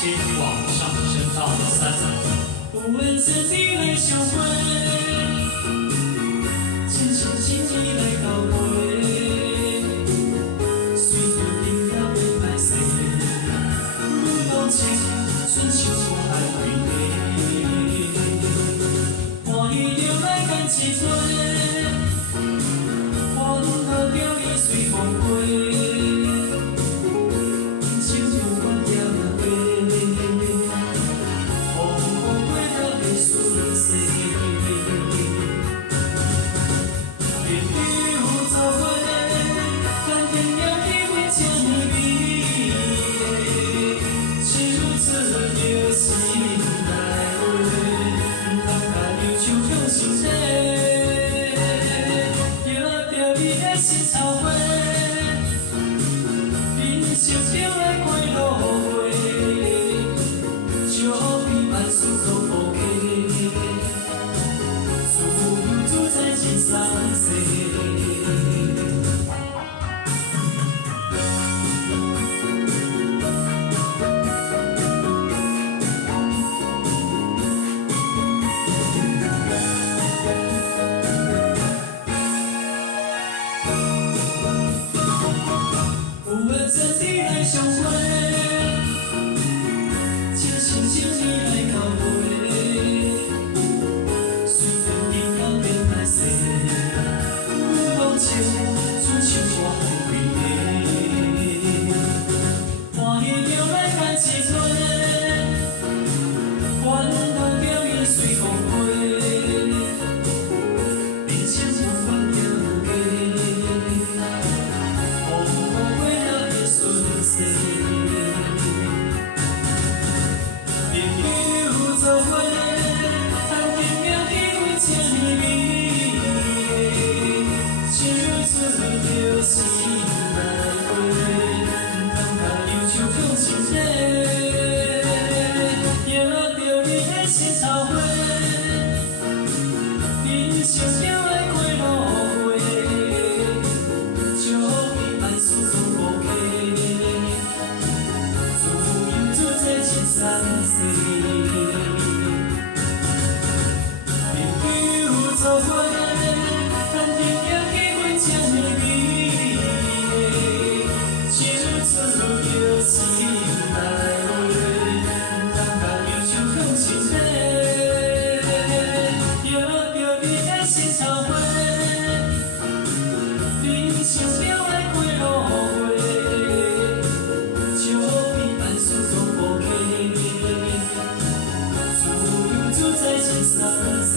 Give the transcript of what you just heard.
请往上升到3。有缘千里来相会，千千千里来交陪。虽着冷了袂歹势，愈多情，春秋我爱回味。欢喜着来干一杯，我拢靠着伊随风飞。 心草花，人生就来过路回，就比万事都无价，自由自在真爽世。 千里来相会，千千千里来交陪。虽然冷了变歹势，愈多情，春秋我爱回味。欢喜着来干一杯，烦恼着伊随风飞。人生不管行有价。 朋友做伙，谈天聊地为这呢味，手指着心内话，通甲忧愁放心底，摇着你的心草花，人生就爱过路回，就比万事都无价。 真爽世，朋友做伙，谈天聊地为这呢味，手指着心内话，通甲忧愁放心底，摇着你的心草花，人生就爱过路回，就比万事都无价。 自由自在真爽世。